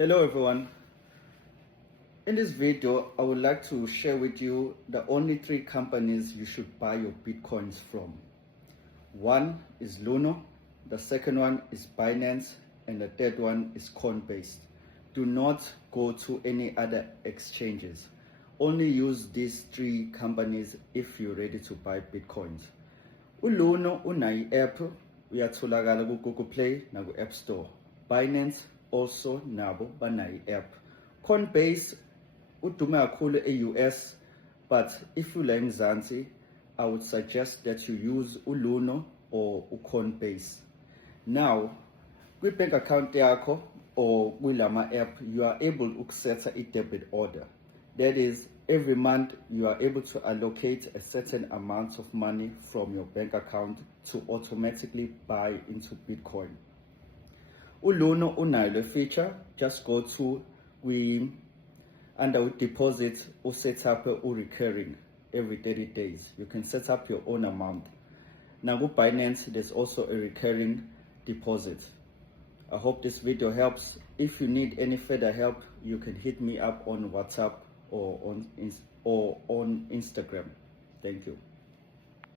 Hello everyone. In this video, I would like to share with you the only 3 companies you should buy your Bitcoins from. One is Luno, the second one is Binance, and the third one is Coinbase. Do not go to any other exchanges. Only use these 3 companies if you're ready to buy Bitcoins. ULuno unayo i-app, uyatholakala ku-Google Play naku App Store. Binance also nabo banayo i-app. Coinbase udume kakhulu e-US, but if ula eMzansi, I would suggest that you use uLuno or uCoinbase. Now, kwi-bank account yakho or kulama app, you are able to set a debit order. That is, every month you are able to allocate a certain amount of money from your bank account to automatically buy into Bitcoin. ULuno unayo le feature. Just go to under deposit or set up a recurring every 30 days. You can set up your own amount. Now with Binance, there's also a recurring deposit. I hope this video helps. If you need any further help, you can hit me up on WhatsApp or on Instagram. Thank you.